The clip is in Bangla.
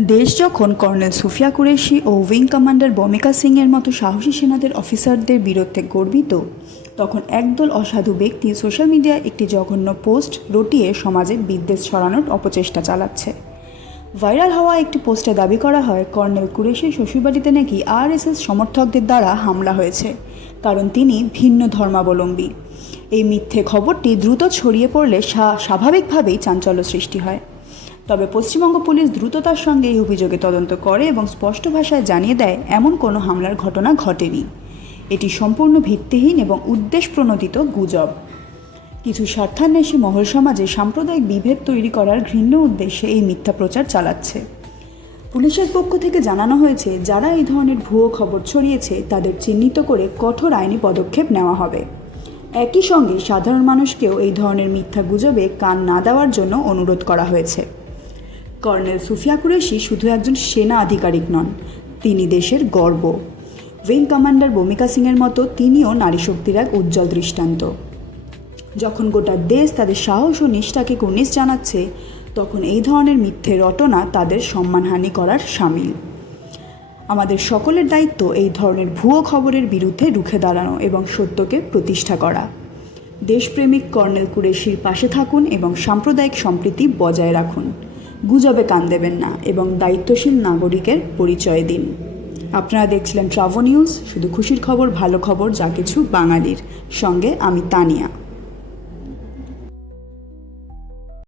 দেশ যখন কর্নেল সুফিয়া কুরেশি ও উইং কমান্ডার বমিকা সিংয়ের মতো সাহসী সেনাদের অফিসারদের বিরুদ্ধে গর্বিত, তখন একদল অসাধু ব্যক্তি সোশ্যাল মিডিয়ায় একটি জঘন্য পোস্ট রটিয়ে সমাজে বিদ্বেষ ছড়ানোর অপচেষ্টা চালাচ্ছে। ভাইরাল হওয়া একটি পোস্টে দাবি করা হয়, কর্নেল কুরেশির শ্বশুরবাড়িতে নাকি আরএসএস সমর্থকদের দ্বারা হামলা হয়েছে, কারণ তিনি ভিন্ন ধর্মাবলম্বী। এই মিথ্যে খবরটি দ্রুত ছড়িয়ে পড়লে স্বা- স্বাভাবিকভাবেই চাঞ্চল্য সৃষ্টি হয়। তবে পশ্চিমবঙ্গ পুলিশ দ্রুততার সঙ্গে এই অভিযোগে তদন্ত করে এবং স্পষ্ট ভাষায় জানিয়ে দেয়, এমন কোনো হামলার ঘটনা ঘটেনি। এটি সম্পূর্ণ ভিত্তিহীন এবং উদ্দেশ্য প্রণোদিত গুজব। কিছু স্বার্থান্বেষী মহল সমাজে সাম্প্রদায়িক বিভেদ তৈরি করার ঘৃণ্য উদ্দেশ্যে এই মিথ্যা প্রচার চালাচ্ছে। পুলিশের পক্ষ থেকে জানানো হয়েছে, যারা এই ধরনের ভুয়ো খবর ছড়িয়েছে, তাদের চিহ্নিত করে কঠোর আইনি পদক্ষেপ নেওয়া হবে। একই সঙ্গে সাধারণ মানুষকেও এই ধরনের মিথ্যা গুজবে কান না দেওয়ার জন্য অনুরোধ করা হয়েছে। কর্নেল সুফিয়া কুরেশি শুধু একজন সেনা আধিকারিক নন, তিনি দেশের গর্ব। উইং কমান্ডার ভূমিকা সিংয়ের মতো তিনিও নারী শক্তির এক উজ্জ্বল দৃষ্টান্ত। যখন গোটা দেশ তাদের সাহস ও নিষ্ঠাকে কুর্নিশ জানাচ্ছে, তখন এই ধরনের মিথ্যে রটনা তাদের সম্মানহানি করার সামিল। আমাদের সকলের দায়িত্ব এই ধরনের ভুয়ো খবরের বিরুদ্ধে রুখে দাঁড়ানো এবং সত্যকে প্রতিষ্ঠা করা। দেশপ্রেমিক কর্নেল কুরেশির পাশে থাকুন এবং সাম্প্রদায়িক সম্প্রীতি বজায় রাখুন। গুজবে কান দেবেন না এবং দায়িত্বশীল নাগরিকের পরিচয় দিন। আপনারা দেখছিলেন ট্রাভো নিউজ, শুধু খুশির খবর, ভালো খবর, যা কিছু বাঙালির। সঙ্গে আমি তানিয়া।